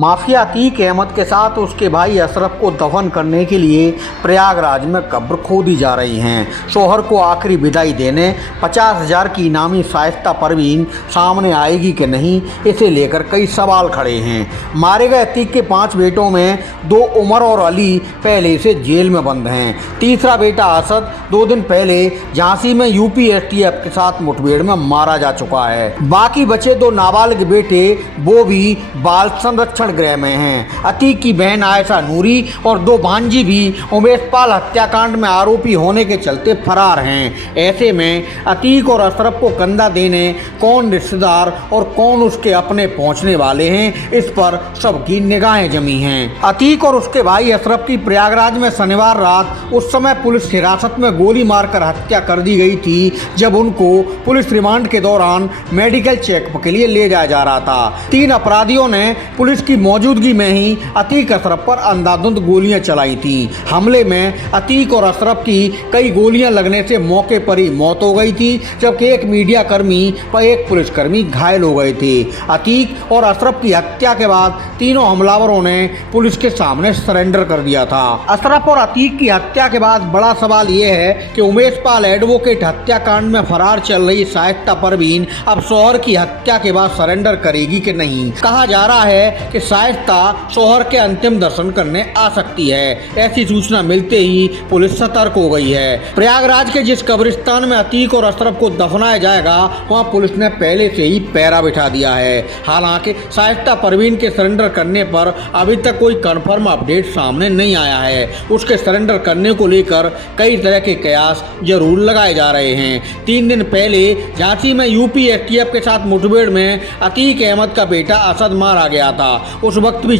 Mafia Atiq Ahmad के साथ उसके भाई अशरफ को दफन करने के लिए प्रयागराज में कब्र खोदी जा रही हैं। शोहर को आखिरी विदाई देने 50,000 की इनामी शाइस्ता परवीन सामने आएगी कि नहीं, इसे लेकर कई सवाल खड़े हैं। मारे गए अतीक के 5 बेटों में 2 उमर और अली पहले से जेल में बंद हैं। तीसरा बेटा असद 2 दिन पहले झांसी में यूपी एसटीएफ के साथ मुठभेड़ में मारा जा चुका है। बाकी बचे 2 नाबालिग बेटे वो भी बाल संरक्षण गृह में हैं। अतीक की बहन आयशा नूरी और 2 भांजी भी उमेश पाल हत्याकांड में आरोपी होने के चलते फरार हैं। ऐसे में अतीक और अशरफ को कंधा देने कौन रिश्तेदार और कौन उसके अपने पहुंचने वाले हैं, इस पर सबकी निगाहें जमी हैं। अतीक और उसके भाई अशरफ की प्रयागराज में शनिवार रात उस समय पुलिस हिरासत में गोली मारकर हत्या कर दी गई थी जब उनको पुलिस रिमांड के दौरान मेडिकल चेकअप के लिए ले जाया जा रहा था। 3 अपराधियों ने पुलिस की मौजूदगी में ही अतीक अशरफ पर अंधाधुंध गोलियां चलाई थी। हमले में अतीक और अशरफ की कई गोलियां लगने से मौके पर ही मौत हो गई थी, जबकि एक मीडिया कर्मी व एक पुलिसकर्मी घायल हो गए थे। अतीक और अशरफ की हत्या के बाद तीनों हमलावरों ने पुलिस के सामने सरेंडर कर दिया था। अशरफ और अतीक की हत्या के बाद बड़ा सवाल यह है कि उमेश पाल एडवोकेट हत्याकांड में फरार चल रही शाइस्ता परवीन अब शौहर की हत्या के बाद सरेंडर करेगी कि नहीं। कहा जा रहा है कि शाइस्ता शौहर के अंतिम दर्शन करने आ सकती है। ऐसी सूचना मिलते ही पुलिस सतर्क हो गई है। प्रयागराज के जिस कब्रिस्तान में अतीक और अशरफ को दफनाया जाएगा वहां पुलिस ने पहले से ही पहरा बिठा दिया है। हालांकि शाइस्ता परवीन के सरेंडर करने पर अभी तक कोई कंफर्म अपडेट सामने नहीं आया है। उसके सरेंडर करने को लेकर कई तरह के कयास जरूर लगाए जा रहे हैं। 3 दिन पहले झांसी में यूपी एसटीएफ के साथ मुठभेड़ में अतीक अहमद का बेटा असद मारा गया था। उस वक्त भी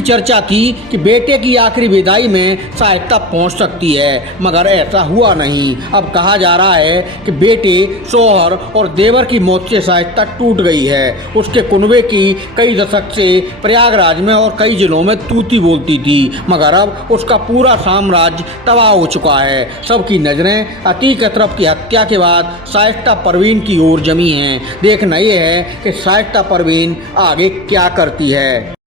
चर्चा थी कि बेटे की आखिरी विदाई में शाइस्ता पहुंच सकती है, मगर ऐसा हुआ नहीं। अब कहा जा रहा है कि बेटे, शौहर और देवर की मौत से शाइस्ता टूट गई है। उसके कुनबे की कई दशक से प्रयागराज में और कई जिलों में तूती बोलती थी, मगर अब उसका पूरा साम्राज्य तबाह हो चुका है। सबकी नजरें अतीक अशरफ की हत्या के बाद शाइस्ता परवीन की ओर जमी हैं। देखना यह है कि शाइस्ता परवीन आगे क्या करती है।